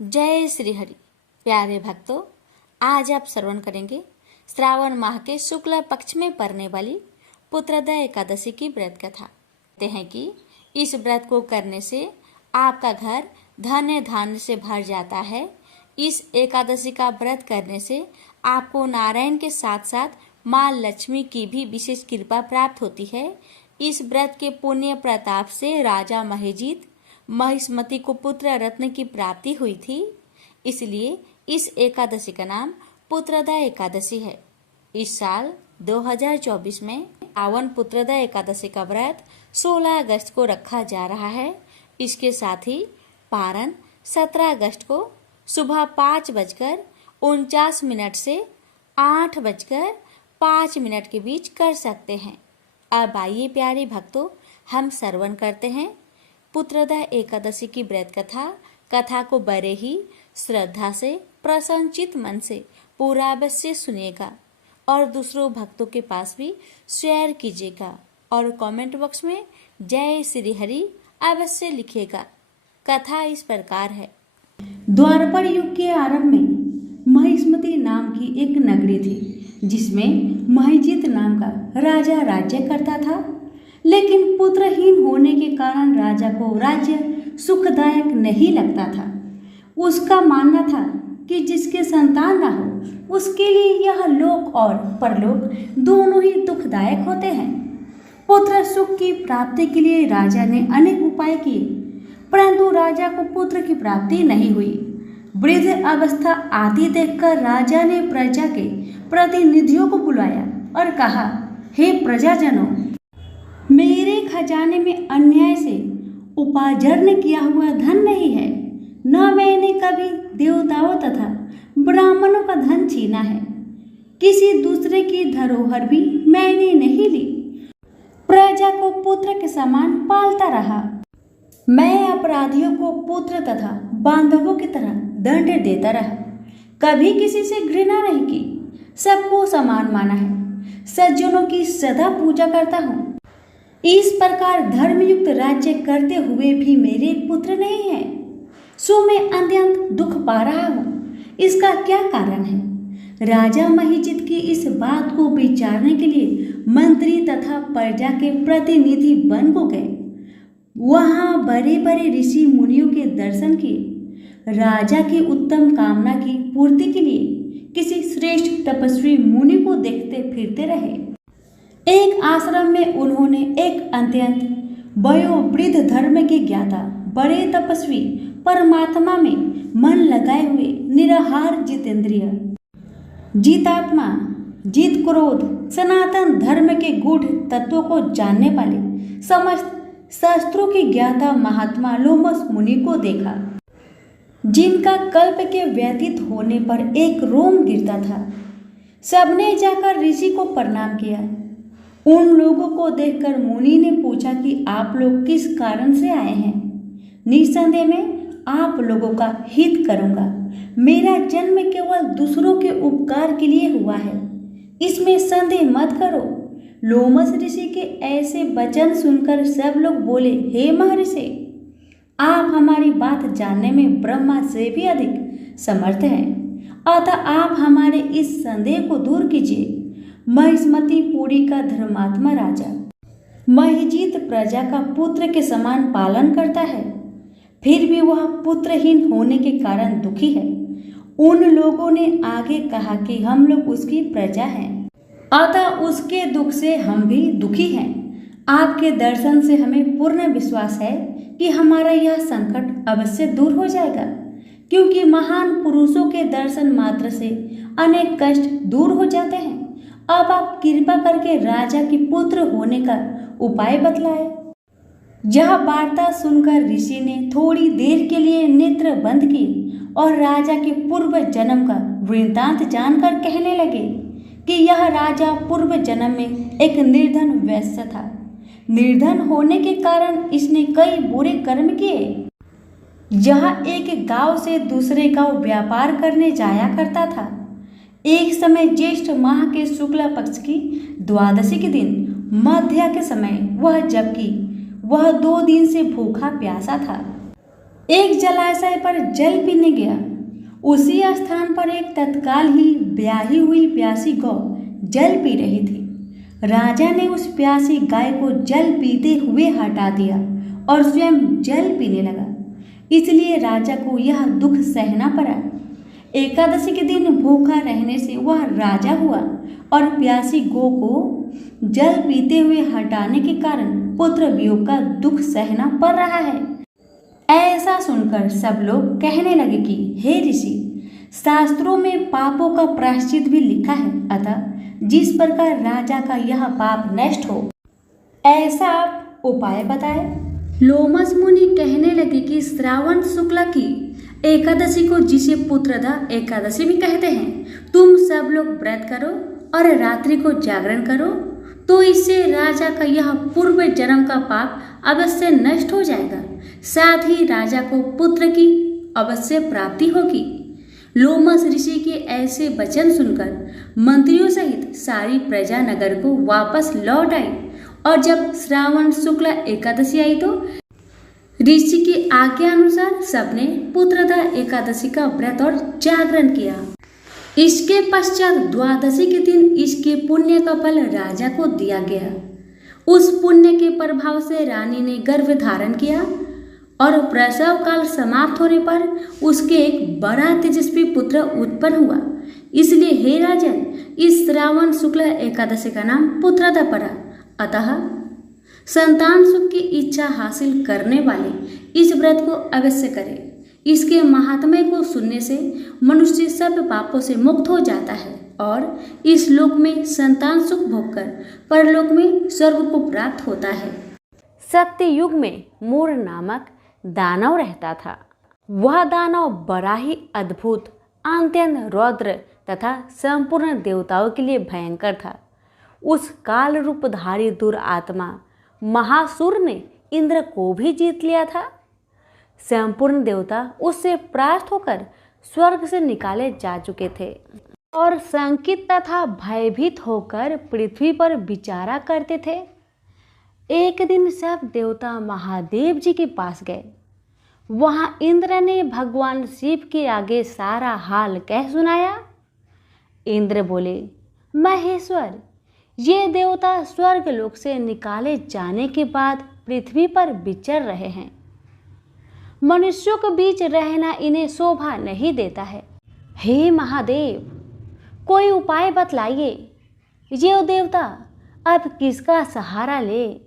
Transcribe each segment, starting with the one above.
जय श्री हरि। प्यारे भक्तों, आज आप श्रवण करेंगे श्रावण माह के शुक्ल पक्ष में पड़ने वाली पुत्रदा एकादशी की व्रत कथा। कहते हैं कि इस व्रत को करने से आपका घर धन्य धान्य से भर जाता है। इस एकादशी का व्रत करने से आपको नारायण के साथ साथ माँ लक्ष्मी की भी विशेष कृपा प्राप्त होती है। इस व्रत के पुण्य प्रताप से राजा महिष्मति को पुत्र रत्न की प्राप्ति हुई थी, इसलिए इस एकादशी का नाम पुत्रदा एकादशी है। इस साल 2024 में पावन पुत्रदा एकादशी का व्रत 16 अगस्त को रखा जा रहा है। इसके साथ ही पारण 17 अगस्त को सुबह 5:49 से 8:05 के बीच कर सकते हैं। अब आइए प्यारे भक्तों, हम श्रवण करते हैं पुत्रदा एकादशी की व्रत कथा को बड़े ही श्रद्धा से प्रसन्नचित मन से पूरा अवश्य सुनिएगा और दूसरों भक्तों के पास भी शेयर कीजिएगा और कमेंट बॉक्स में जय श्री हरि अवश्य लिखिएगा। कथा इस प्रकार है। द्वापर युग के आरंभ में महिष्मति नाम की एक नगरी थी, जिसमें महिजीत नाम का राजा राज्य करता था। लेकिन पुत्रहीन होने के कारण राजा को राज्य सुखदायक नहीं लगता था। उसका मानना था कि जिसके संतान न हो उसके लिए यह लोक और परलोक दोनों ही दुखदायक होते हैं। पुत्र सुख की प्राप्ति के लिए राजा ने अनेक उपाय किए, परंतु राजा को पुत्र की प्राप्ति नहीं हुई। वृद्ध अवस्था आती देखकर राजा ने प्रजा के प्रतिनिधियों को बुलाया और कहा, हे प्रजाजनों, मेरे खजाने में अन्याय से उपार्जन किया हुआ धन नहीं है। न मैंने कभी देवताओं तथा ब्राह्मणों का धन छीना है। किसी दूसरे की धरोहर भी मैंने नहीं ली। प्रजा को पुत्र के समान पालता रहा। मैं अपराधियों को पुत्र तथा बांधवों की तरह दंड देता रहा। कभी किसी से घृणा नहीं की, सबको समान माना है। सज्जनों की सदा पूजा करता हूँ। इस प्रकार धर्मयुक्त राज्य करते हुए भी मेरे पुत्र नहीं है, सो मैं अत्यंत दुख पा रहा हूँ। इसका क्या कारण है? राजा महिजीत की इस बात को विचारने के लिए मंत्री तथा प्रजा के प्रतिनिधि वन को गए। वहाँ बड़े बड़े ऋषि मुनियों के दर्शन किए। राजा की उत्तम कामना की पूर्ति के लिए किसी श्रेष्ठ तपस्वी मुनि को देखते फिरते रहे। एक आश्रम में उन्होंने एक अत्यंत वयोवृद्ध धर्म के ज्ञाता बड़े तपस्वी परमात्मा में मन लगाए हुए निराहार जितेंद्रिय जितात्मा जित क्रोध सनातन धर्म के गूढ़ तत्वों को जानने वाले समस्त शास्त्रों के ज्ञाता महात्मा लोमस मुनि को देखा, जिनका कल्प के व्यतीत होने पर एक रोम गिरता था। सबने जाकर ऋषि को प्रणाम किया। उन लोगों को देखकर मुनि ने पूछा कि आप लोग किस कारण से आए हैं? निस्संदेह में आप लोगों का हित करूंगा। मेरा जन्म केवल दूसरों के उपकार के लिए हुआ है, इसमें संदेह मत करो। लोमस ऋषि के ऐसे वचन सुनकर सब लोग बोले, हे महर्षि, आप हमारी बात जानने में ब्रह्मा से भी अधिक समर्थ हैं, अतः आप हमारे इस संदेह को दूर कीजिए। महिष्मति पुरी का धर्मात्मा राजा महिजीत प्रजा का पुत्र के समान पालन करता है, फिर भी वह पुत्रहीन होने के कारण दुखी है। उन लोगों ने आगे कहा कि हम लोग उसकी प्रजा हैं, अतः उसके दुख से हम भी दुखी हैं। आपके दर्शन से हमें पूर्ण विश्वास है कि हमारा यह संकट अवश्य दूर हो जाएगा, क्योंकि महान पुरुषों के दर्शन मात्र से अनेक कष्ट दूर हो जाते हैं। अब आप कृपा करके राजा के पुत्र होने का उपाय बतलाए। यह वार्ता सुनकर ऋषि ने थोड़ी देर के लिए नेत्र बंद किए और राजा के पूर्व जन्म का वृत्तांत जानकर कहने लगे कि यह राजा पूर्व जन्म में एक निर्धन वैश्य था। निर्धन होने के कारण इसने कई बुरे कर्म किए। यह एक गांव से दूसरे गांव व्यापार करने जाया करता था। एक समय ज्येष्ठ माह के शुक्ल पक्ष की द्वादशी के दिन मध्या के समय जबकि वह 2 दिन से भूखा प्यासा था, एक जलाशय पर जल पीने गया। उसी स्थान पर एक तत्काल ही ब्याही हुई प्यासी गौ जल पी रही थी। राजा ने उस प्यासी गाय को जल पीते हुए हटा दिया और स्वयं जल पीने लगा। इसलिए राजा को यह दुख सहना पड़ा। एकादशी के दिन भूखा रहने से वह राजा हुआ और प्यासी गौ को जल पीते हुए हटाने के कारण पुत्र वियोग का दुख सहना पड़ रहा है। ऐसा सुनकर सब लोग कहने लगे कि हे ऋषि, शास्त्रों में पापों का प्रायश्चित भी लिखा है, अतः जिस प्रकार राजा का यह पाप नष्ट हो ऐसा आप उपाय बताए। लोमस मुनि कहने लगे कि श्रावण शुक्ल की एकादशी को, जिसे पुत्रदा एकादशी भी कहते हैं, तुम सब लोग व्रत करो और रात्रि को जागरण करो, तो इससे राजा का यह पूर्व जन्म का पाप अवश्य नष्ट हो जाएगा। साथ ही राजा को पुत्र की अवश्य प्राप्ति होगी। लोमस ऋषि के ऐसे वचन सुनकर मंत्रियों सहित सारी प्रजा नगर को वापस लौट आई और जब श्रावण शुक्ल एकादशी आई तो ऋषि की आज्ञा अनुसार सबने पुत्रदा एकादशी का व्रत और जागरण किया। इसके पश्चात द्वादशी के दिन इसके पुण्य का फल राजा को दिया गया। उस पुण्य के प्रभाव से रानी ने गर्भ धारण किया और प्रसव काल समाप्त होने पर उसके एक बड़ा तेजस्वी पुत्र उत्पन्न हुआ। इसलिए हे राजन, इस श्रावण शुक्ल एकादशी का नाम पुत्रदा पड़ा। अतः संतान सुख की इच्छा हासिल करने वाले इस व्रत को अवश्य करें। इसके महात्म्य को सुनने से मनुष्य सब पापों से मुक्त हो जाता है और इस लोक में संतान सुख भोगकर परलोक में स्वर्ग को प्राप्त होता है। सत्य युग में मूर नामक दानव रहता था। वह दानव बड़ा ही अद्भुत, अत्यंत रौद्र तथा संपूर्ण देवताओं के लिए भयंकर था। उस काल रूपधारी दुरात्मा महासुर ने इंद्र को भी जीत लिया था। संपूर्ण देवता उससे परास्त होकर स्वर्ग से निकाले जा चुके थे और शंकित तथा भयभीत होकर पृथ्वी पर विचारा करते थे। एक दिन सब देवता महादेव जी के पास गए। वहां इंद्र ने भगवान शिव के आगे सारा हाल कह सुनाया। इंद्र बोले, महेश्वर, ये देवता स्वर्ग लोक से निकाले जाने के बाद पृथ्वी पर विचर रहे हैं। मनुष्यों के बीच रहना इन्हें शोभा नहीं देता है। हे महादेव, कोई उपाय बतलाइए। ये देवता अब किसका सहारा ले।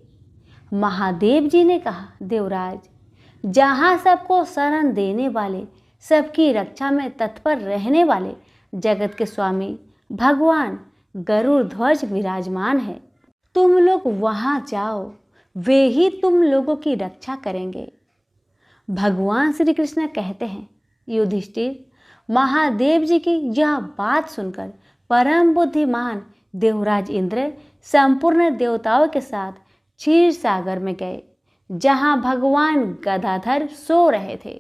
महादेव जी ने कहा, देवराज, जहाँ सबको शरण देने वाले, सबकी रक्षा में तत्पर रहने वाले जगत के स्वामी भगवान गरुड़ ध्वज विराजमान है, तुम लोग वहाँ जाओ, वे ही तुम लोगों की रक्षा करेंगे। भगवान श्री कृष्ण कहते हैं, युधिष्ठिर, महादेव जी की यह बात सुनकर परम बुद्धिमान देवराज इंद्र संपूर्ण देवताओं के साथ क्षीर सागर में गए, जहां भगवान गदाधर सो रहे थे।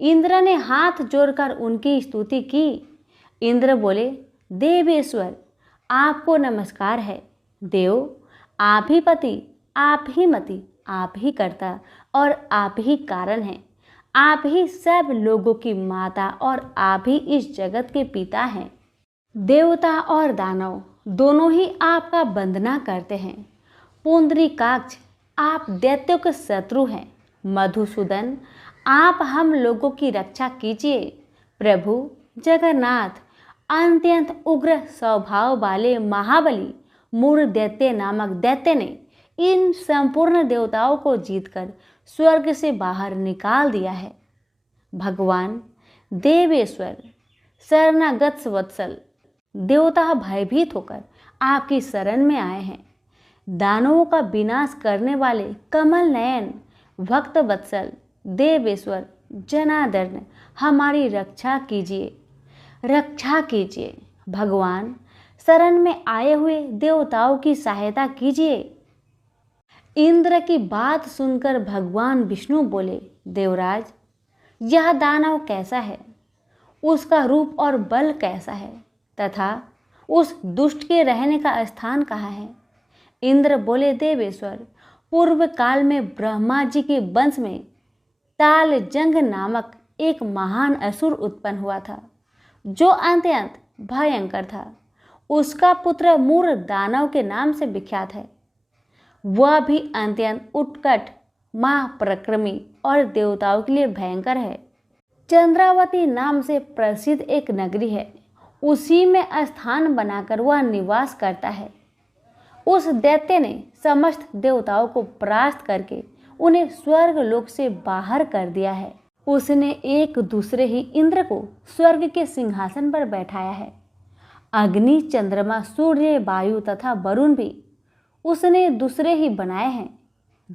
इंद्र ने हाथ जोड़कर उनकी स्तुति की। इंद्र बोले, देवेश्वर, आपको नमस्कार है। देव, आप ही पति, आप ही मति, आप ही कर्ता और आप ही कारण हैं। आप ही सब लोगों की माता और आप ही इस जगत के पिता हैं। देवता और दानव दोनों ही आपका वंदना करते हैं। पुंडरीकाक्ष, आप दैत्यों के शत्रु हैं। मधुसूदन, आप हम लोगों की रक्षा कीजिए। प्रभु जगन्नाथ, अत्यंत उग्र स्वभाव वाले महाबली मूर दैत्य नामक दैत्य ने इन संपूर्ण देवताओं को जीतकर स्वर्ग से बाहर निकाल दिया है। भगवान देवेश्वर, शरणागत वत्सल, देवता भयभीत होकर आपकी शरण में आए हैं। दानवों का विनाश करने वाले कमल नयन भक्त वत्सल देवेश्वर जनार्दन, हमारी रक्षा कीजिए, रक्षा कीजिए। भगवान, शरण में आए हुए देवताओं की सहायता कीजिए। इंद्र की बात सुनकर भगवान विष्णु बोले, देवराज, यह दानव कैसा है, उसका रूप और बल कैसा है तथा उस दुष्ट के रहने का स्थान कहाँ है। इंद्र बोले, देवेश्वर, पूर्व काल में ब्रह्मा जी के वंश में तालजंग नामक एक महान असुर उत्पन्न हुआ था, जो अत्यंत भयंकर था। उसका पुत्र मूर दानव के नाम से विख्यात है। वह भी अत्यंत उत्कट, महापराक्रमी और देवताओं के लिए भयंकर है। चंद्रावती नाम से प्रसिद्ध एक नगरी है, उसी में स्थान बनाकर वह निवास करता है। उस दैत्य ने समस्त देवताओं को परास्त करके उन्हें स्वर्ग लोक से बाहर कर दिया है। उसने एक दूसरे ही इंद्र को स्वर्ग के सिंहासन पर बैठाया है। अग्नि, चंद्रमा, सूर्य, वायु तथा वरुण भी उसने दूसरे ही बनाए हैं।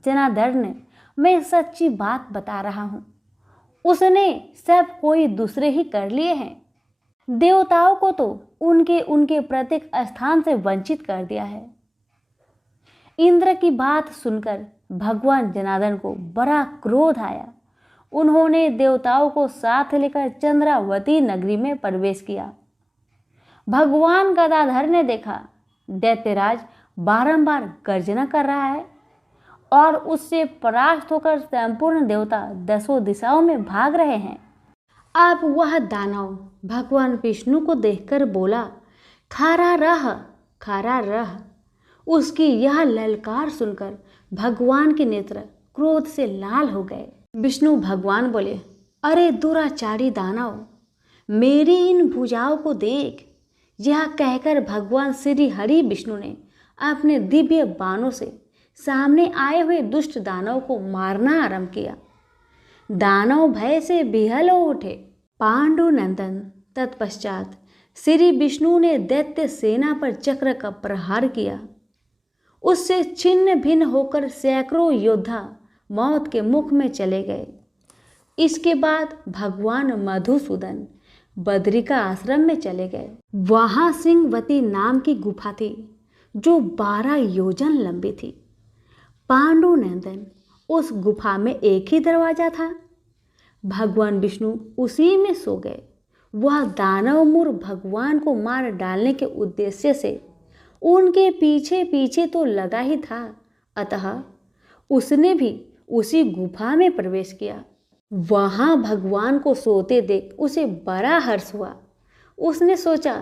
जनार्दन, मैं सच्ची बात बता रहा हूँ, उसने सब कोई दूसरे ही कर लिए हैं। देवताओं को तो उनके उनके प्रत्येक स्थान से वंचित कर दिया है। इंद्र की बात सुनकर भगवान जनार्दन को बड़ा क्रोध आया। उन्होंने देवताओं को साथ लेकर चंद्रावती नगरी में प्रवेश किया। भगवान गदाधर ने देखा दैत्यराज बारंबार गर्जना कर रहा है और उससे परास्त होकर संपूर्ण देवता दसों दिशाओं में भाग रहे हैं। अब वह दानव भगवान विष्णु को देखकर बोला, खड़ा रह, खड़ा रह। उसकी यह ललकार सुनकर भगवान के नेत्र क्रोध से लाल हो गए। विष्णु भगवान बोले, अरे दुराचारी दानव, मेरी इन भुजाओं को देख। यह कहकर भगवान श्री हरि विष्णु ने अपने दिव्य बाणों से सामने आए हुए दुष्ट दानव को मारना आरंभ किया। दानव भय से विहल हो उठे। पांडुनंदन तत्पश्चात श्री विष्णु ने दैत्य सेना पर चक्र का प्रहार किया। उससे छिन्न भिन्न होकर सैकड़ों योद्धा मौत के मुख में चले गए। इसके बाद भगवान मधुसूदन बद्रिका आश्रम में चले गए। वहां सिंहवती नाम की गुफा थी, जो 12 योजन लंबी थी। पांडुनंदन, उस गुफा में एक ही दरवाजा था। भगवान विष्णु उसी में सो गए। वह दानव मूर भगवान को मार डालने के उद्देश्य से उनके पीछे पीछे तो लगा ही था, अतः उसने भी उसी गुफा में प्रवेश किया। वहां भगवान को सोते देख उसे बड़ा हर्ष हुआ। उसने सोचा,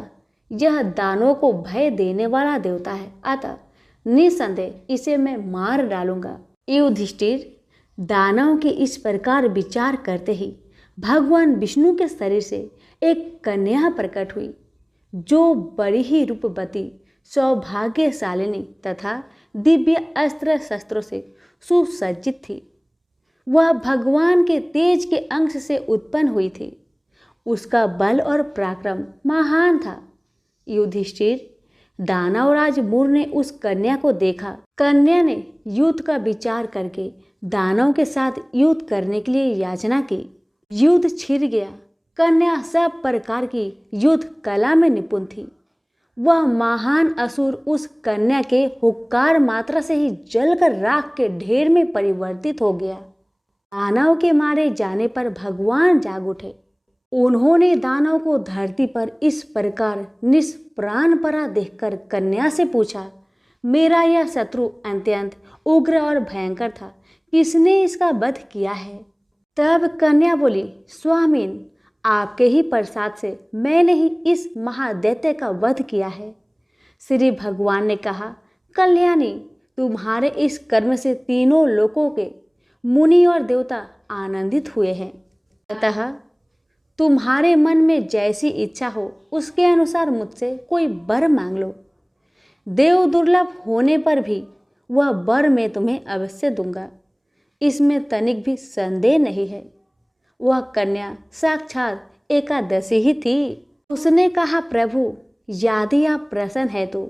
यह दानों को भय देने वाला देवता है, अतः निसंदेह इसे मैं मार डालूंगा। युधिष्ठिर, दानव के इस प्रकार विचार करते ही भगवान विष्णु के शरीर से एक कन्या प्रकट हुई, जो बड़ी ही रूपवती, सौभाग्यशालिनी तथा दिव्य अस्त्र शस्त्रों से सुसज्जित थी। वह भगवान के तेज के अंश से उत्पन्न हुई थी। उसका बल और पराक्रम महान था। युधिष्ठिर, दानवराज मूर ने उस कन्या को देखा। कन्या ने युद्ध का विचार करके दानव के साथ युद्ध करने के लिए याचना की। युद्ध छिड़ गया। कन्या सब प्रकार की युद्ध कला में निपुण थी। वह महान असुर उस कन्या के हुक्कार मात्रा से ही जलकर राख के ढेर में परिवर्तित हो गया। दानव के मारे जाने पर भगवान जाग उठे। उन्होंने दानव को धरती पर इस प्रकार निष्प्राण पड़ा देखकर कन्या से पूछा, मेरा यह शत्रु अत्यंत उग्र और भयंकर था, किसने इसका वध किया है? तब कन्या बोली, स्वामीन, आपके ही प्रसाद से मैंने ही इस महादैत्य का वध किया है। श्री भगवान ने कहा, कल्याणी, तुम्हारे इस कर्म से तीनों लोकों के मुनि और देवता आनंदित हुए हैं। अतः तुम्हारे मन में जैसी इच्छा हो उसके अनुसार मुझसे कोई वर मांग लो। देव दुर्लभ होने पर भी वह वर मैं तुम्हें अवश्य दूंगा, इसमें तनिक भी संदेह नहीं है। वह कन्या साक्षात एकादशी ही थी। उसने कहा, प्रभु, यदि आप प्रसन्न है तो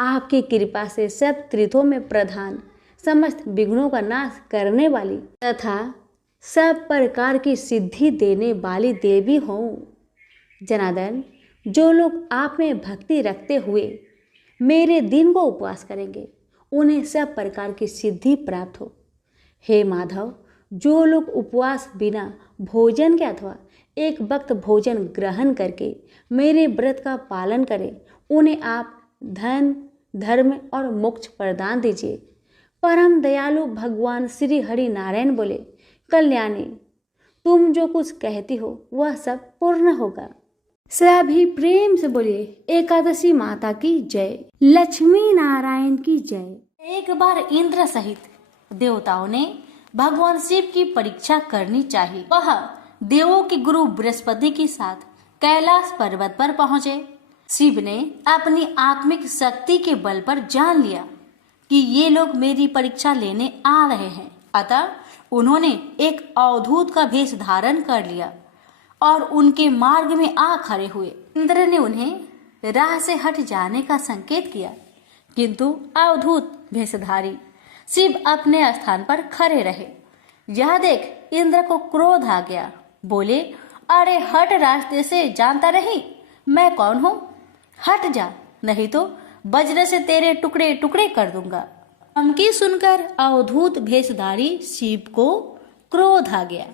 आपकी कृपा से सब तीर्थों में प्रधान, समस्त विघ्नों का नाश करने वाली तथा सब प्रकार की सिद्धि देने वाली देवी हो। जनार्दन, जो लोग आप में भक्ति रखते हुए मेरे दिन को उपवास करेंगे, उन्हें सब प्रकार की सिद्धि प्राप्त हो। हे माधव, जो लोग उपवास बिना भोजन के अथवा एक वक्त भोजन ग्रहण करके मेरे व्रत का पालन करें, उन्हें आप धन, धर्म और मोक्ष प्रदान दीजिए। परम दयालु भगवान श्री हरि नारायण बोले, कल्याणी, तुम जो कुछ कहती हो वह सब पूर्ण होगा। सभी प्रेम से बोलिए एकादशी माता की जय, लक्ष्मी नारायण की जय। एक बार इंद्र सहित देवताओं ने भगवान शिव की परीक्षा करनी चाहिए। वह देवों के गुरु बृहस्पति के साथ कैलाश पर्वत पर पहुंचे। शिव ने अपनी आत्मिक शक्ति के बल पर जान लिया कि ये लोग मेरी परीक्षा लेने आ रहे हैं, अतः उन्होंने एक अवधूत का भेष धारण कर लिया और उनके मार्ग में आ खड़े हुए। इंद्र ने उन्हें राह से हट जाने का संकेत किया, किंतु अवधूत भेषधारी शिव अपने स्थान पर खड़े रहे। यह देख इंद्र को क्रोध आ गया। बोले, अरे हट रास्ते से, जानता नहीं मैं कौन हूँ? हट जा, नहीं तो वज्र से तेरे टुकड़े टुकड़े कर दूंगा। धमकी सुनकर अवधूत भेषधारी शिव को क्रोध आ गया।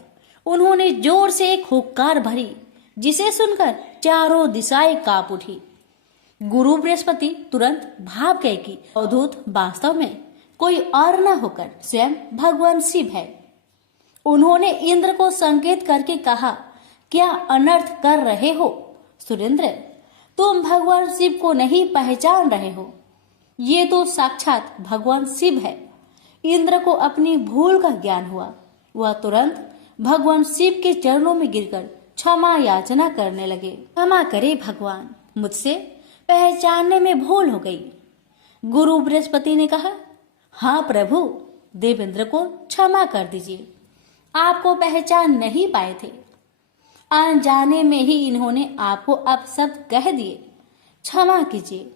उन्होंने जोर से एक हुक्कार भरी, जिसे सुनकर चारों दिशाएं कांप उठी। गुरु बृहस्पति तुरंत भाग गए कि अवधूत वास्तव में कोई और न होकर स्वयं भगवान शिव है। उन्होंने इंद्र को संकेत करके कहा, क्या अनर्थ कर रहे हो सुरेंद्र? तुम भगवान शिव को नहीं पहचान रहे हो, ये तो साक्षात भगवान शिव है। इंद्र को अपनी भूल का ज्ञान हुआ। वह तुरंत भगवान शिव के चरणों में गिरकर क्षमा याचना करने लगे। क्षमा करे भगवान, मुझसे पहचानने में भूल हो गई। गुरु बृहस्पति ने कहा, हाँ प्रभु, देवेंद्र को क्षमा कर दीजिए, आपको पहचान नहीं पाए थे। अनजाने में ही इन्होंने आपको अब सब कह दिए, क्षमा कीजिए।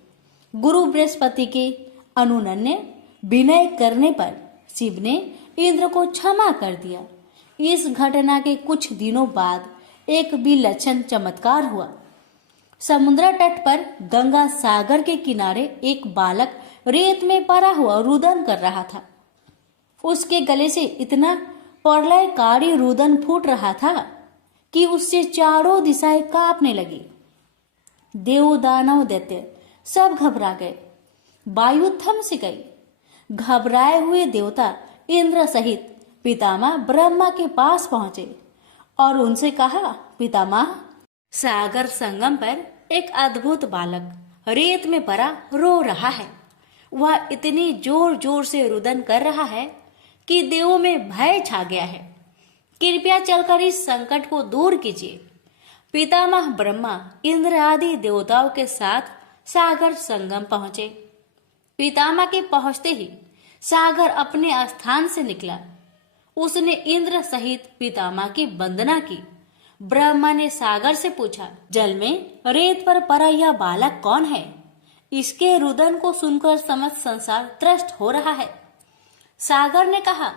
गुरु बृहस्पति के अनुनय विनय करने पर शिव ने इंद्र को क्षमा कर दिया। इस घटना के कुछ दिनों बाद एक विलक्षण चमत्कार हुआ। समुद्र तट पर गंगा सागर के किनारे एक बालक रेत में पड़ा हुआ रुदन कर रहा था। उसके गले से इतना प्रलयकारी रुदन फूट रहा था कि उससे चारों दिशाएं कांपने लगी। देव दानव दैत्य सब घबरा गए, वायु थम सी गई। घबराए हुए देवता इंद्र सहित पितामह ब्रह्मा के पास पहुंचे और उनसे कहा, पितामह, सागर संगम पर एक अद्भुत बालक रेत में पड़ा रो रहा है। वह इतनी जोर जोर से रुदन कर रहा है कि देवों में भय छा गया है। कृपया चलकर इस संकट को दूर कीजिए। पितामह ब्रह्मा इंद्र आदि देवताओं के साथ सागर संगम पहुंचे। पितामह के पहुंचते ही सागर अपने स्थान से निकला। उसने इंद्र सहित पितामह की वंदना की। ब्रह्मा ने सागर से पूछा, जल में रेत पर पड़ा यह बालक कौन है? इसके रुदन को सुनकर समस्त संसार त्रस्त हो रहा है। सागर ने कहा,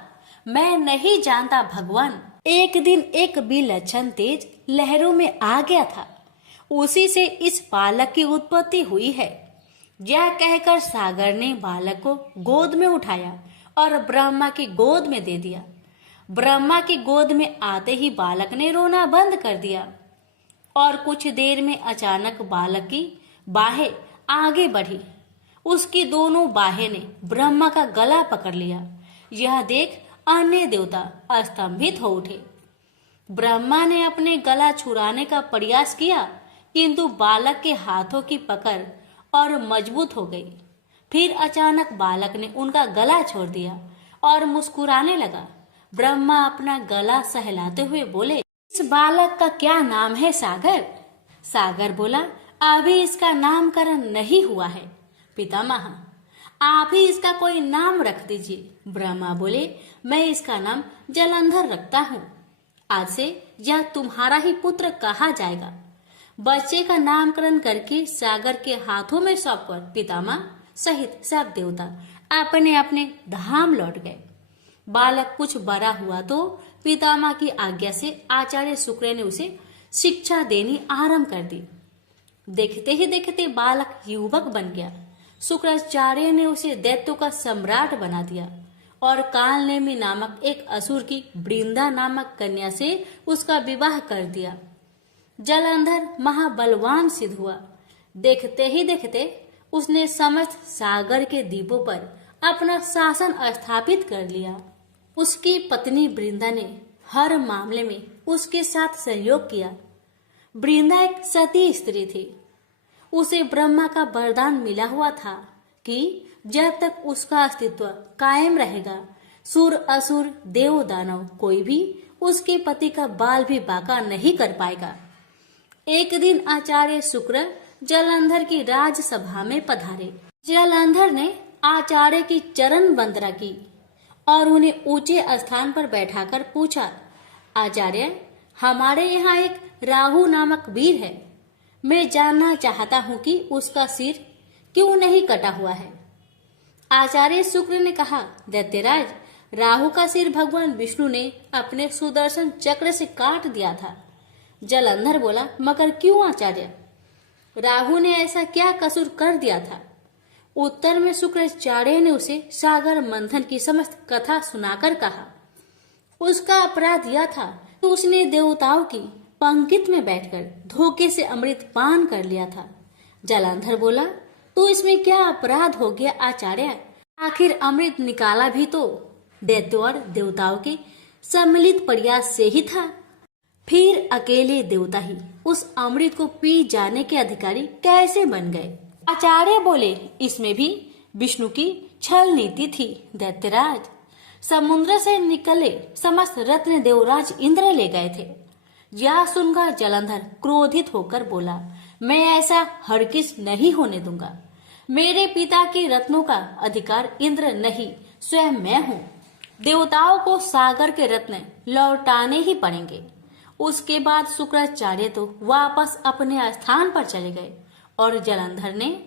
मैं नहीं जानता भगवान। एक दिन एक विलक्षण तेज लहरों में आ गया था, उसी से इस बालक की उत्पत्ति हुई है। यह कहकर सागर ने बालक को गोद में उठाया और ब्रह्मा की गोद में दे दिया। ब्रह्मा की गोद में आते ही बालक ने रोना बंद कर दिया और कुछ देर में अचानक बालक की बाहें आगे बढ़ी। उसकी दोनों बाहें ने ब्रह्मा का गला पकड़ लिया। यह देख अन्य देवता स्तंभित हो उठे। ब्रह्मा ने अपने गला छुड़ाने का प्रयास किया, किंतु बालक के हाथों की पकड़ और मजबूत हो गई। फिर अचानक बालक ने उनका गला छोड़ दिया और मुस्कुराने लगा। ब्रह्मा अपना गला सहलाते हुए बोले, इस बालक का क्या नाम है सागर? सागर बोला, अभी इसका नामकरण नहीं हुआ है पितामह, आप ही इसका कोई नाम रख दीजिए। ब्रह्मा बोले, मैं इसका नाम जलंधर रखता हूँ। आज से यह तुम्हारा ही पुत्र कहा जाएगा। बच्चे का नामकरण करके सागर के हाथों में सौंपकर पितामह सहित सब देवता अपने अपने धाम लौट गए। बालक कुछ बड़ा हुआ तो पितामह की आज्ञा से आचार्य शुक्र ने उसे शिक्षा देनी आरंभ कर दी। देखते ही देखते बालक युवक बन गया। शुक्राचार्य ने उसे दैत्यों का सम्राट बना दिया और कालनेमी नामक एक असुर की वृंदा नामक कन्या से उसका विवाह कर दिया। जलंधर महाबलवान सिद्ध हुआ। देखते ही देखते उसने समस्त सागर के द्वीपों पर अपना शासन स्थापित कर लिया। उसकी पत्नी वृंदा ने हर मामले में उसके साथ सहयोग किया। वृंदा एक सती स्त्री थी। उसे ब्रह्मा का वरदान मिला हुआ था कि जब तक उसका अस्तित्व कायम रहेगा, सुर असुर देव दानव कोई भी उसके पति का बाल भी बांका नहीं कर पाएगा। एक दिन आचार्य शुक्र जलंधर की राजसभा में पधारे। जलंधर ने आचार्य की चरण वंदना की और उन्हें ऊंचे स्थान पर बैठाकर पूछा, आचार्य, हमारे यहाँ एक राहु नामक वीर है। मैं जानना चाहता हूँ कि उसका सिर क्यों नहीं कटा हुआ है। आचार्य शुक्र ने कहा, दैत्यराज, राहु का सिर भगवान विष्णु ने अपने सुदर्शन चक्र से काट दिया था। जलंधर बोला, मगर क्यों आचार्य? राहु ने ऐसा क्या कसूर कर दिया था? उत्तर में शुक्राचार्य ने उसे सागर मंथन की समस्त कथा सुनाकर कहा, उसका अपराध यह था कि उसने देवताओं की पंक्ति में बैठकर धोखे से अमृत पान कर लिया था। जलंधर बोला, तो इसमें क्या अपराध हो गया आचार्य? आखिर अमृत निकाला भी तो दैत्यों और देवताओं के सम्मिलित प्रयास से ही था। फिर अकेले देवता ही उस अमृत को पी जाने के अधिकारी कैसे बन गए? आचार्य बोले, इसमें भी विष्णु की छल नीति थी दैत्यराज। समुद्र से निकले समस्त रत्न देवराज इंद्र ले गए थे। यह सुनकर जलंधर क्रोधित होकर बोला, मैं ऐसा हरगिज नहीं होने दूंगा। मेरे पिता के रत्नों का अधिकार इंद्र नहीं, स्वयं मैं हूँ। देवताओं को सागर के रत्न लौटाने ही पड़ेंगे। उसके बाद शुक्राचार्य तो वापस अपने स्थान पर चले गए और जलंधर ने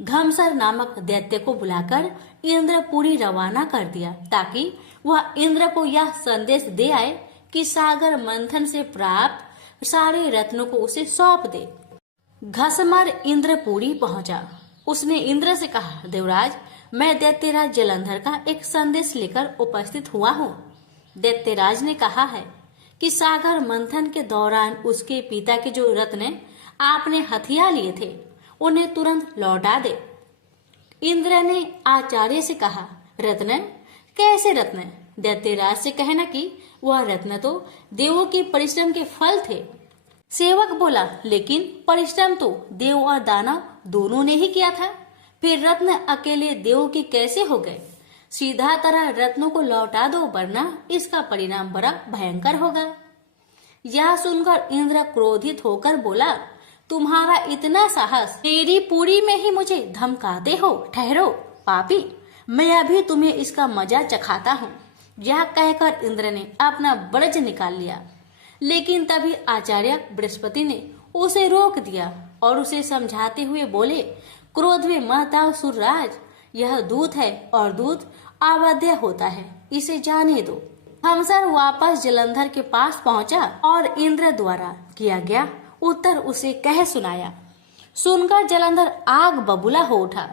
घमसर नामक दैत्य को बुलाकर इंद्रपुरी रवाना कर दिया ताकि वह इंद्र को यह संदेश दे आए कि सागर मंथन से प्राप्त सारे रत्नों को उसे सौंप दे। घसमर इंद्रपुरी पहुंचा। उसने इंद्र से कहा, देवराज, मैं दैत्यराज जलंधर का एक संदेश लेकर उपस्थित हुआ हूँ। दैत्यराज ने कहा है कि सागर मंथन के दौरान उसके पिता के जो रत्न आपने हथिया लिए थे उन्हें तुरंत लौटा दे। इंद्र ने आचार्य से कहा, रत्न? कैसे रत्न? दैत्यराज से कहना कि वह रत्न तो देवों के परिश्रम के फल थे। सेवक बोला, लेकिन परिश्रम तो देव और दानव दोनों ने ही किया था। फिर रत्न अकेले देव के कैसे हो गए? सीधा तरह रत्नों को लौटा दो, वरना इसका परिणाम बड़ा भयंकर होगा। यह सुनकर इंद्र क्रोधित होकर बोला, तुम्हारा इतना साहस, मेरी पूरी में ही मुझे धमकाते हो? ठहरो पापी, मैं अभी तुम्हें इसका मजा चखाता हूँ। यह कहकर इंद्र ने अपना ब्रज निकाल लिया, लेकिन तभी आचार्य बृहस्पति ने उसे रोक दिया और उसे समझाते हुए बोले, क्रोध में मत आओ सुरराज, यह दूत है और दूत अवध्य होता है, इसे जाने दो। हमसर वापस जलंधर के पास पहुंचा और इंद्र द्वारा किया गया उत्तर उसे कह सुनाया। सुनकर जलंधर आग बबूला हो उठा।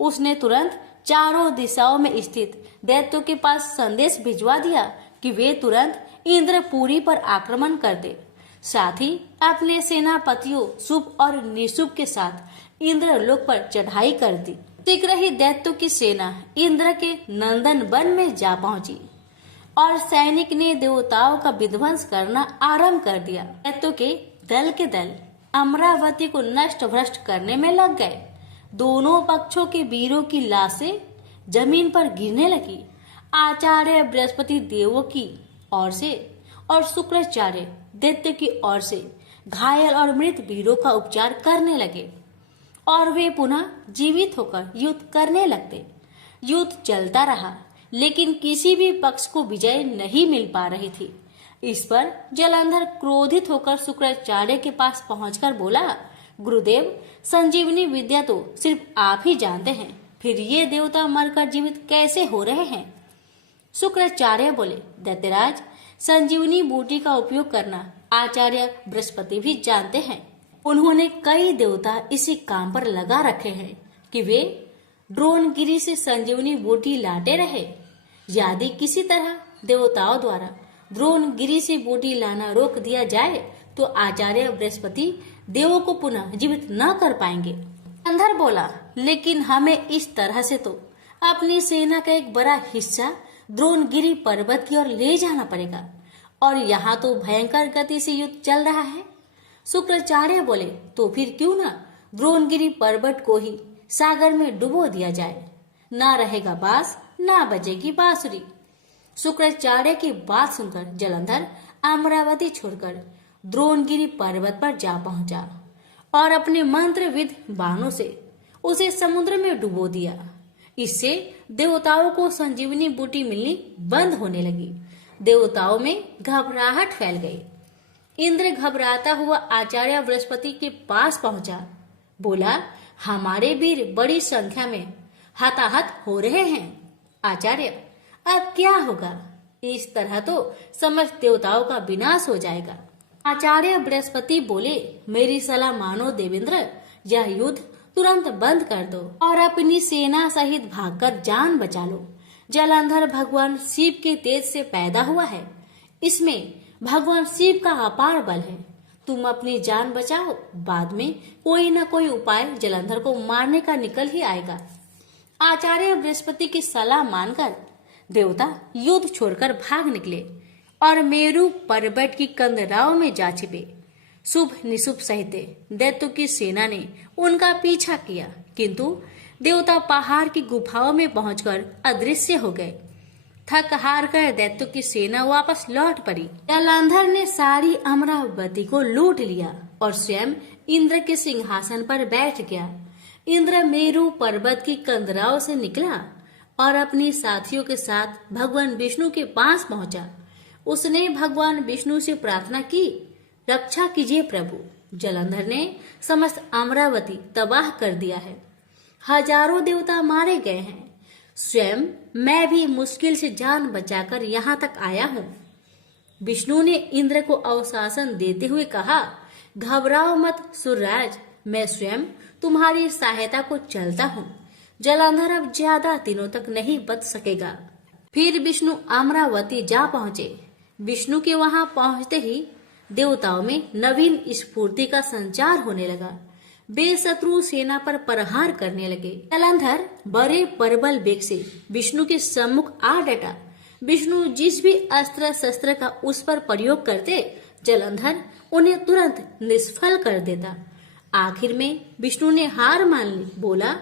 उसने तुरंत चारों दिशाओं में स्थित दैत्यों के पास संदेश भिजवा दिया कि वे तुरंत इंद्रपुरी पर आक्रमण कर दे। साथ ही अपने सेनापतियों शुभ और निशुभ के साथ इंद्रलोक पर चढ़ाई कर दी। शीघ्र ही दैत्यों की सेना इंद्र के नंदन वन में जा पहुंची और सैनिक ने देवताओं का विध्वंस करना आरंभ कर दिया। दैत्यों के दल अमरावती को नष्ट भ्रष्ट करने में लग गए। दोनों पक्षों के वीरों की लाशें जमीन पर गिरने लगी। आचार्य बृहस्पति देवों की ओर से और शुक्राचार्य दैत्य की ओर से घायल और मृत वीरों का उपचार करने लगे और वे पुनः जीवित होकर युद्ध करने लगते। युद्ध चलता रहा, लेकिन किसी भी पक्ष को विजय नहीं मिल पा रही थी। इस पर जलंधर क्रोधित होकर शुक्राचार्य के पास पहुंचकर बोला, गुरुदेव, संजीवनी विद्या तो सिर्फ आप ही जानते हैं, फिर ये देवता मरकर जीवित कैसे हो रहे हैं? शुक्राचार्य बोले, दैत्यराज, संजीवनी बूटी का उपयोग करना आचार्य बृहस्पति भी जानते हैं। उन्होंने कई देवता इसी काम पर लगा रखे हैं कि वे ड्रोनगिरी से संजीवनी बूटी लाते रहे। यदि किसी तरह देवताओं द्वारा द्रोणगिरी से बूटी लाना रोक दिया जाए तो आचार्य बृहस्पति देवों को पुनः जीवित न कर पाएंगे। अंधर बोला, लेकिन हमें इस तरह से तो अपनी सेना का एक बड़ा हिस्सा द्रोणगिरी पर्वत की ओर ले जाना पड़ेगा और यहाँ तो भयंकर गति से युद्ध चल रहा है। शुक्राचार्य बोले, तो फिर क्यों ना द्रोणगिरी पर्वत को ही सागर में डुबो दिया जाए, ना रहेगा बांस ना बजेगी बांसुरी। शुक्राचार्य की बात सुनकर जलंधर अमरावती छोड़कर द्रोणगिरी पर्वत पर जा पहुंचा और अपने मंत्रविद बाणों से उसे समुद्र में डुबो दिया। इससे देवताओं को संजीवनी बूटी मिलनी बंद होने लगी। देवताओं में घबराहट फैल गई। इंद्र घबराता हुआ आचार्य बृहस्पति के पास पहुंचा। बोला, हमारे वीर बड़ी संख्या में हताहत हो रहे हैं। आचार्य, अब क्या होगा? इस तरह तो समस्त देवताओं का विनाश हो जाएगा। आचार्य बृहस्पति बोले, मेरी सलाह मानो देवेंद्र, यह युद्ध तुरंत बंद कर दो और अपनी सेना सहित भागकर जान बचा लो। जलंधर भगवान शिव के तेज से पैदा हुआ है। इसमें भगवान शिव का अपार बल है। तुम अपनी जान बचाओ, बाद में कोई न कोई उपाय जलंधर को मारने का निकल ही आएगा। आचार्य बृहस्पति की सलाह मानकर देवता युद्ध छोड़कर भाग निकले और मेरु पर्वत की कंदराओं में जा छिपे। शुभ निशुभ सहित दैत्यों की सेना ने उनका पीछा किया, किंतु देवता पहाड़ की गुफाओं में पहुंचकर अदृश्य हो गए। थक हार कर दैत्यों की सेना वापस लौट पड़ी। जलंधर ने सारी अमरावती को लूट लिया और स्वयं इंद्र के सिंहासन पर बैठ गया। इंद्र मेरु पर्वत की कंदराओं से निकला और अपने साथियों के साथ भगवान विष्णु के पास पहुंचा। उसने भगवान विष्णु से प्रार्थना की, रक्षा कीजिए प्रभु। जलंधर ने समस्त अमरावती तबाह कर दिया है। हजारों देवता मारे गए हैं। स्वयं मैं भी मुश्किल से जान बचाकर यहाँ तक आया हूँ। विष्णु ने इंद्र को अवशासन देते हुए कहा, घबराओ मत सूर्यराज, मैं स्वयं तुम्हारी सहायता को चलता हूँ। जलंधर अब ज्यादा दिनों तक नहीं बच सकेगा। फिर विष्णु अमरावती जा पहुंचे। विष्णु के वहां पहुंचते ही देवताओं में नवीन स्फूर्ति का संचार होने लगा। वे शत्रु सेना पर प्रहार करने लगे। जलंधर बड़े प्रबल वेग से विष्णु के सम्मुख आ डटा। विष्णु जिस भी अस्त्र शस्त्र का उस पर प्रयोग करते, जलंधर उन्हें तुरंत निष्फल कर देता। आखिर में विष्णु ने हार मान ली। बोला,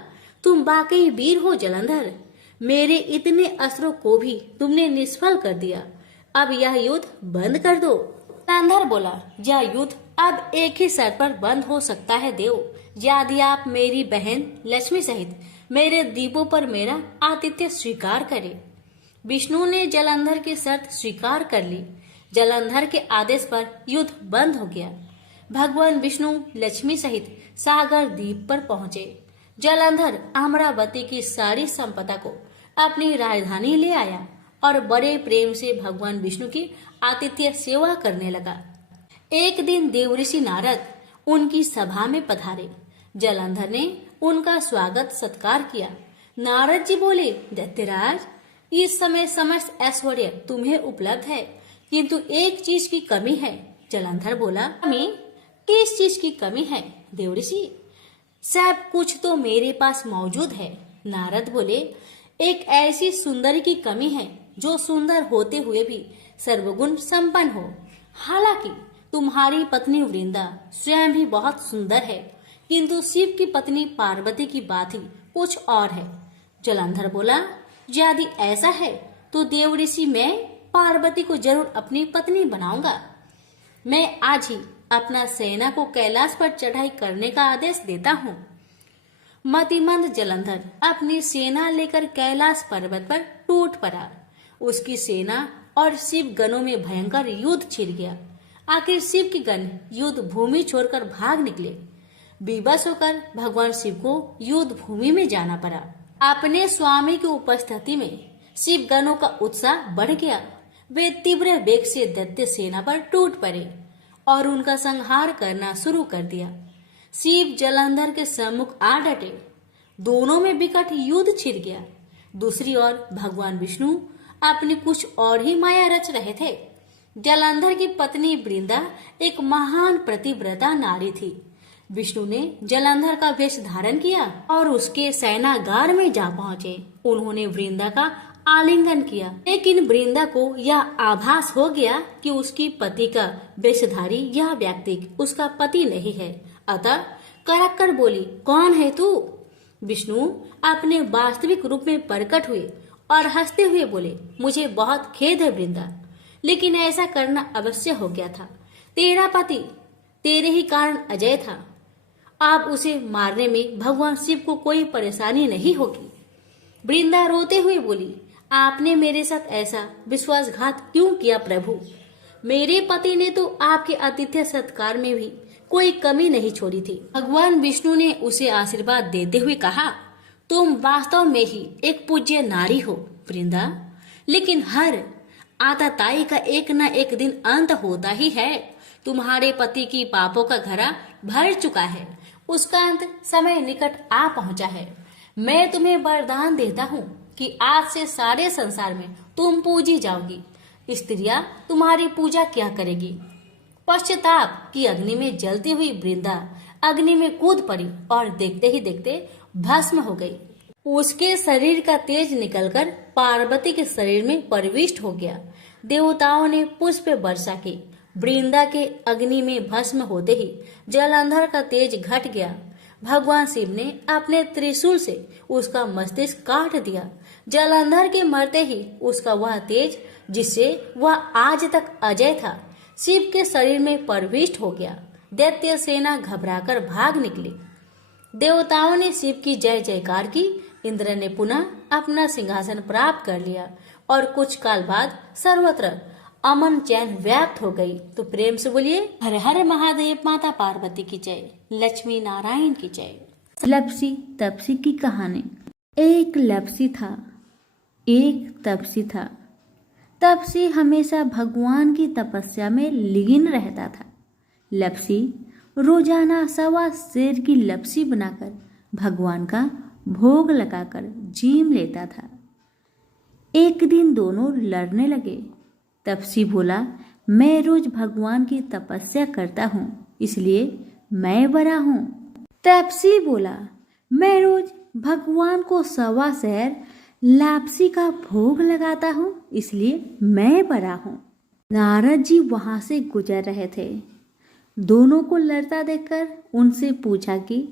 तुम वाकई वीर हो जलंधर, मेरे इतने अस्त्रों को भी तुमने निष्फल कर दिया। अब यह युद्ध बंद कर दो। जलंधर बोला, यह युद्ध अब एक ही शर्त पर बंद हो सकता है देव, यदि आप मेरी बहन लक्ष्मी सहित मेरे दीपों पर मेरा आतिथ्य स्वीकार करें। विष्णु ने जलंधर की शर्त स्वीकार कर ली। जलंधर के आदेश पर युद्ध बंद हो गया। भगवान विष्णु लक्ष्मी सहित सागर द्वीप पर पहुंचे। जलंधर अमरावती की सारी संपदा को अपनी राजधानी ले आया और बड़े प्रेम से भगवान विष्णु की आतिथ्य सेवा करने लगा। एक दिन देवऋषि नारद उनकी सभा में पधारे। जलंधर ने उनका स्वागत सत्कार किया। नारद जी बोले, दैत्यराज, इस समय समस्त ऐश्वर्य तुम्हें उपलब्ध है, किंतु एक चीज की कमी है। जलंधर बोला, कमी? किस चीज की कमी है देवऋषि? सब कुछ तो मेरे पास मौजूद है। नारद बोले, एक ऐसी सुंदरी की कमी है जो सुंदर होते हुए भी सर्वगुण संपन्न हो। हालांकि तुम्हारी पत्नी वृंदा स्वयं भी बहुत सुंदर है, किंतु शिव की पत्नी पार्वती की बात ही कुछ और है। जलंधर बोला, यदि ऐसा है तो देवऋषि मैं पार्वती को जरूर अपनी पत्नी बनाऊंगा। मैं आज ही अपना सेना को कैलाश पर चढ़ाई करने का आदेश देता हूँ। मतिमंद जलंधर अपनी सेना लेकर कैलाश पर्वत पर टूट पड़ा। उसकी सेना और शिव गणों में भयंकर युद्ध छिड़ गया। आखिर शिव के गण युद्ध भूमि छोड़कर भाग निकले। विवश होकर भगवान शिव को युद्ध भूमि में जाना पड़ा। अपने स्वामी की उपस्थिति में शिव गणों का उत्साह बढ़ गया। वे तीव्र वेग से दैत्य सेना पर टूट पड़े और उनका संहार करना शुरू कर दिया। शिव जलंधर के सम्मुख आ डटे। दोनों में विकट युद्ध छिड़ गया। दूसरी ओर भगवान विष्णु अपनी कुछ और ही माया रच रहे थे। जलंधर की पत्नी वृंदा एक महान प्रतिव्रता नारी थी। विष्णु ने जलंधर का वेश धारण किया और उसके सेनागार में जा पहुंचे। उन्होंने वृंदा का आलिंगन किया, लेकिन वृंदा को यह आभास हो गया कि उसकी पति का वेशधारी यह व्यक्ति उसका पति नहीं है। अतः कड़क कर बोली, कौन है तू? विष्णु अपने वास्तविक रूप में प्रकट हुए और हंसते हुए बोले, मुझे बहुत खेद है वृंदा, लेकिन ऐसा करना अवश्य हो गया था। तेरा पति तेरे ही कारण अजय था। अब उसे मारने में भगवान शिव को कोई परेशानी नहीं होगी। वृंदा रोते हुए बोली, आपने मेरे साथ ऐसा विश्वासघात क्यों किया प्रभु? मेरे पति ने तो आपके आतिथ्य सत्कार में भी कोई कमी नहीं छोड़ी थी। भगवान विष्णु ने उसे आशीर्वाद देते हुए कहा, तुम वास्तव में ही एक पूज्य नारी हो वृंदा, लेकिन हर आतताई का एक न एक दिन अंत होता ही है। तुम्हारे पति की पापों का घड़ा भर चुका है, उसका अंत समय निकट आ पहुंचा है। मैं तुम्हें वरदान देता हूँ कि आज से सारे संसार में तुम पूजी जाओगी। स्त्रियां तुम्हारी पूजा क्या करेगी? पश्चाताप की अग्नि में जलती हुई वृंदा अग्नि में कूद पड़ी और देखते ही देखते भस्म हो गई। उसके शरीर का तेज निकलकर पार्वती के शरीर में प्रविष्ट हो गया। देवताओं ने पुष्प वर्षा की। वृंदा के अग्नि में भस्म होते ही जलंधर का तेज घट गया। भगवान शिव ने अपने त्रिशूल से उसका मस्तिष्क काट दिया। जलंधर के मरते ही उसका वह तेज जिससे वह आज तक अजय था, शिव के शरीर में प्रविष्ट हो गया। दैत्य सेना घबराकर भाग निकली। देवताओं ने शिव की जय जयकार की। इंद्र ने पुनः अपना सिंहासन प्राप्त कर लिया और कुछ काल बाद सर्वत्र अमन चैन व्याप्त हो गई। तो प्रेम से बोलिए, हर हर महादेव, माता पार्वती की जय, लक्ष्मी नारायण की जय। लपसी तपसी की कहानी। एक लपसी था, एक तपसी था। तपसी हमेशा भगवान की तपस्या में लीन रहता था। लपसी रोजाना 1.25 सेर की लपसी बनाकर भगवान का भोग लगाकर जीम लेता था। एक दिन दोनों लड़ने लगे। तपसी बोला, मैं रोज भगवान की तपस्या करता हूँ, इसलिए मैं बड़ा हूँ। तपसी बोला, मैं रोज भगवान को 1.25 सेर लापसी का भोग लगाता हूँ, इसलिए मैं बड़ा हूँ। नारद जी वहां से गुजर रहे थे। दोनों को लड़ता देखकर उनसे पूछा कि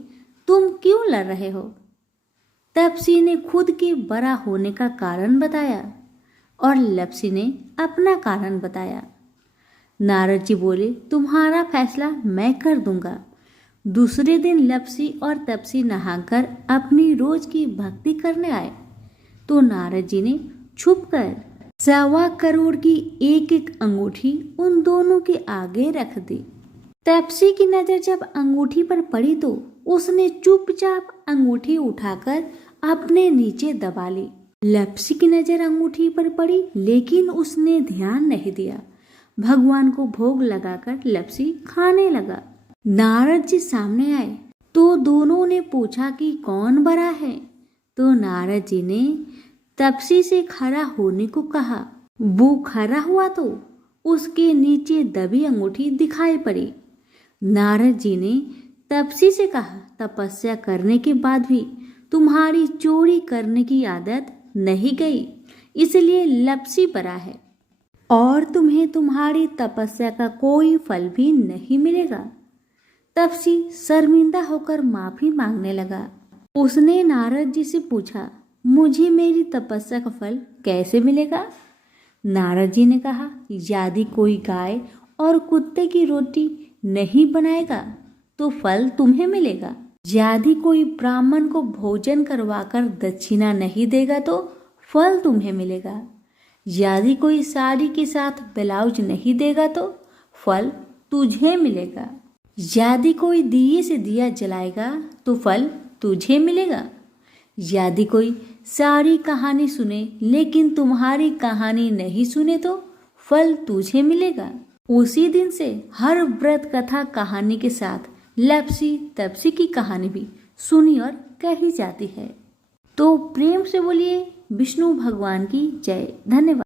तुम क्यों लड़ रहे हो? तपसी ने खुद के बड़ा होने का कारण बताया और लपसी ने अपना कारण बताया। नारद जी बोले, तुम्हारा फैसला मैं कर दूंगा। दूसरे दिन लपसी और तपसी नहाकर अपनी रोज की भक्ति करने आए तो नारद जी ने छुपकर 1.25 करोड़ की एक एक अंगूठी उन दोनों के आगे रख दी। तपसी की नजर जब अंगूठी पर पड़ी तो उसने चुपचाप अंगूठी उठाकर अपने नीचे दबा ली। लपसी की नजर अंगूठी पर पड़ी लेकिन उसने ध्यान नहीं दिया। भगवान को भोग लगाकर लपसी खाने लगा। नारद जी सामने आए तो दोनों ने पूछा कि कौन बड़ा है, तो नारद जी ने तपसी से खड़ा होने को कहा। वो खड़ा हुआ तो उसके नीचे दबी अंगूठी दिखाई पड़ी। नारद जी ने तपसी से कहा, तपस्या करने के बाद भी तुम्हारी चोरी करने की आदत नहीं गई, इसलिए लपसी बड़ा है और तुम्हें तुम्हारी तपस्या का कोई फल भी नहीं मिलेगा। तपसी शर्मिंदा होकर माफी मांगने लगा। उसने नारद जी से पूछा, मुझे मेरी तपस्या का फल कैसे मिलेगा? नारद जी ने कहा, यदि कोई गाय और कुत्ते की रोटी नहीं बनाएगा तो फल तुम्हें मिलेगा। यदि कोई ब्राह्मण को भोजन करवाकर दक्षिणा नहीं देगा तो फल तुम्हें मिलेगा। यदि कोई साड़ी के साथ ब्लाउज नहीं देगा तो फल तुझे मिलेगा। यदि कोई दिए से दिया जलाएगा तो फल तुझे मिलेगा। यदि कोई सारी कहानी सुने लेकिन तुम्हारी कहानी नहीं सुने तो फल तुझे मिलेगा। उसी दिन से हर व्रत कथा कहानी के साथ लपसी तपसी की कहानी भी सुनी और कही जाती है। तो प्रेम से बोलिए विष्णु भगवान की जय। धन्यवाद।